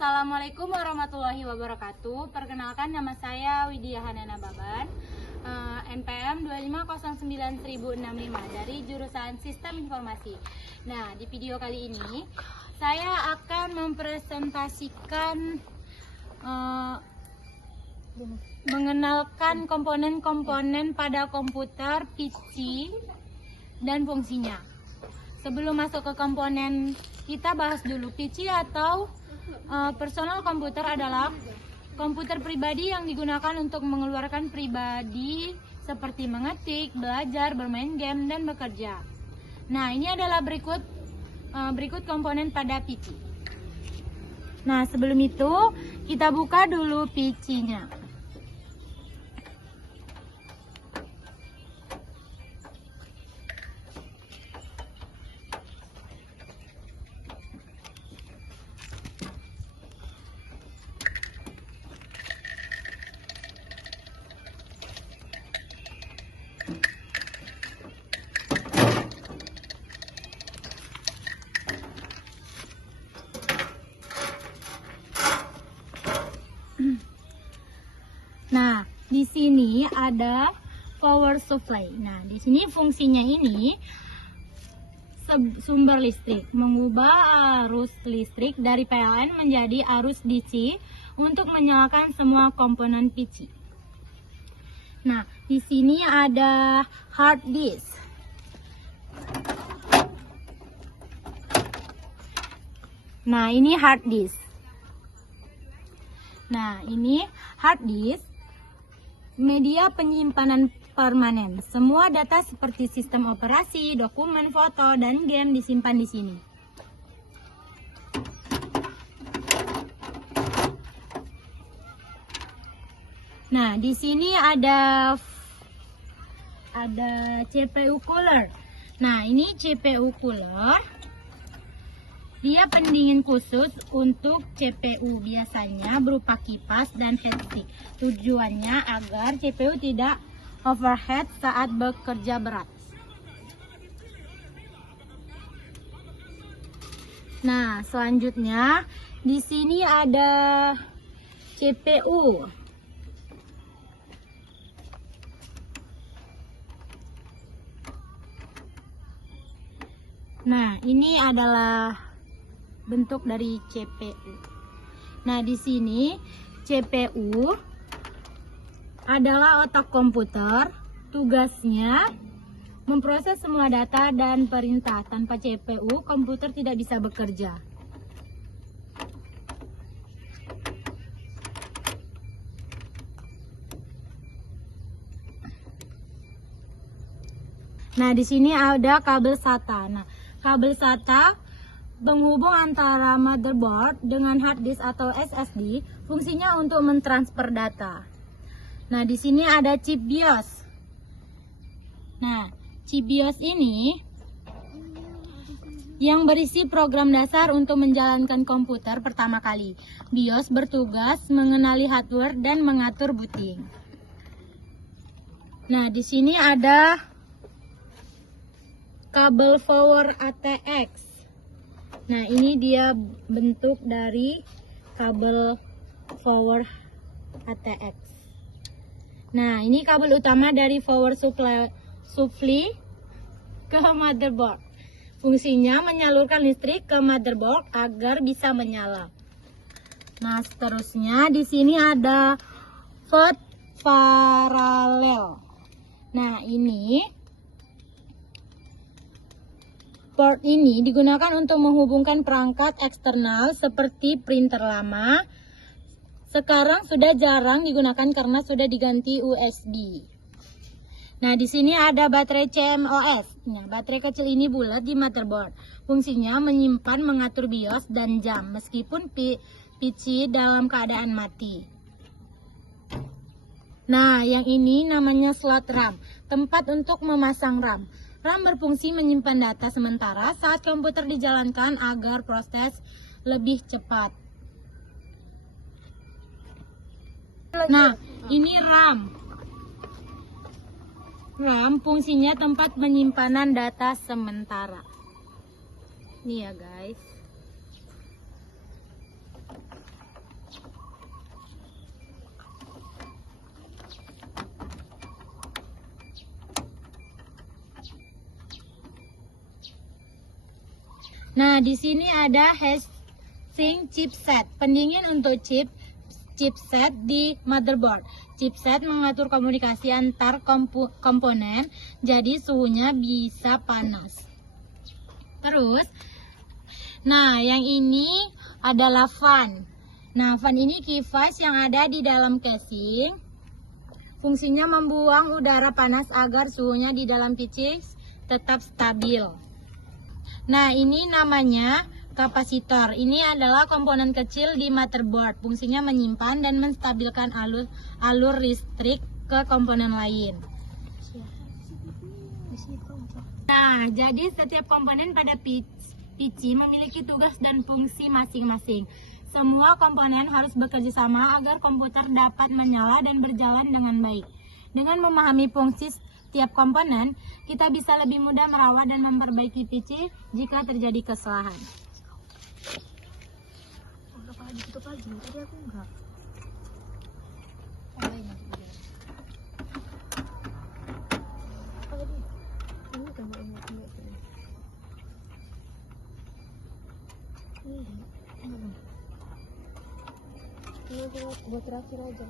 Assalamualaikum warahmatullahi wabarakatuh. Perkenalkan, nama saya Widya Hanana Baban, NPM 2509065 dari jurusan Sistem Informasi. Nah, di video kali ini saya akan mempresentasikan mengenalkan komponen-komponen pada komputer PC dan fungsinya. Sebelum masuk ke komponen, kita bahas dulu. PC atau personal komputer adalah komputer pribadi yang digunakan untuk mengeluarkan pribadi seperti mengetik, belajar, bermain game, dan bekerja. Nah, ini adalah berikut komponen pada PC. Nah, sebelum itu kita buka dulu PC-nya. Nah, di sini ada power supply. Nah, di sini fungsinya ini sumber listrik, mengubah arus listrik dari PLN menjadi arus DC untuk menyalakan semua komponen PC. Nah, di sini ada hard disk. Nah, ini hard disk. Nah, ini hard disk, media penyimpanan permanen. Semua data seperti sistem operasi, dokumen, foto, dan game disimpan di sini. Nah, di sini ada CPU cooler. Nah, ini CPU cooler. Dia pendingin khusus untuk CPU, biasanya berupa kipas dan heatsink. Tujuannya agar CPU tidak overheat saat bekerja berat. Nah, selanjutnya di sini ada CPU. Nah, ini adalah bentuk dari CPU. Nah, di sini CPU adalah otak komputer. Tugasnya memproses semua data dan perintah. Tanpa CPU, komputer tidak bisa bekerja. Nah, di sini ada kabel SATA. Nah, kabel SATA penghubung antara motherboard dengan hard disk atau SSD, fungsinya untuk mentransfer data. Nah, di sini ada chip BIOS. Nah, chip BIOS ini yang berisi program dasar untuk menjalankan komputer pertama kali. BIOS bertugas mengenali hardware dan mengatur booting. Nah, di sini ada kabel power ATX. Nah, ini dia bentuk dari kabel power ATX. Nah, ini kabel utama dari power supply ke motherboard. Fungsinya menyalurkan listrik ke motherboard agar bisa menyala. Nah, seterusnya di sini ada port paralel. Nah, port ini digunakan untuk menghubungkan perangkat eksternal seperti printer lama. Sekarang sudah jarang digunakan karena sudah diganti USB. Nah, di sini ada baterai CMOS. Nah, baterai kecil ini bulat di motherboard. Fungsinya menyimpan, mengatur BIOS dan jam meskipun PC dalam keadaan mati. Nah, yang ini namanya slot RAM, tempat untuk memasang RAM. RAM berfungsi menyimpan data sementara saat komputer dijalankan agar proses lebih cepat. Nah, ini RAM. RAM fungsinya tempat penyimpanan data sementara. Nih ya guys. Nah, di sini ada heatsink chipset, pendingin untuk chipset di motherboard. Chipset mengatur komunikasi antar komponen, jadi suhunya bisa panas. Terus, nah yang ini adalah fan. Nah, fan ini kipas yang ada di dalam casing. Fungsinya membuang udara panas agar suhunya di dalam PC tetap stabil. Nah, ini namanya kapasitor. Ini adalah komponen kecil di motherboard. Fungsinya menyimpan dan menstabilkan alur listrik ke komponen lain. Nah, jadi setiap komponen pada PC memiliki tugas dan fungsi masing-masing. Semua komponen harus bekerja sama agar komputer dapat menyala dan berjalan dengan baik. Dengan memahami fungsi setiap komponen, kita bisa lebih mudah merawat dan memperbaiki PC jika terjadi kesalahan. Tutup lagi, tadi aku enggak. Ini kan ini buat terakhir aja.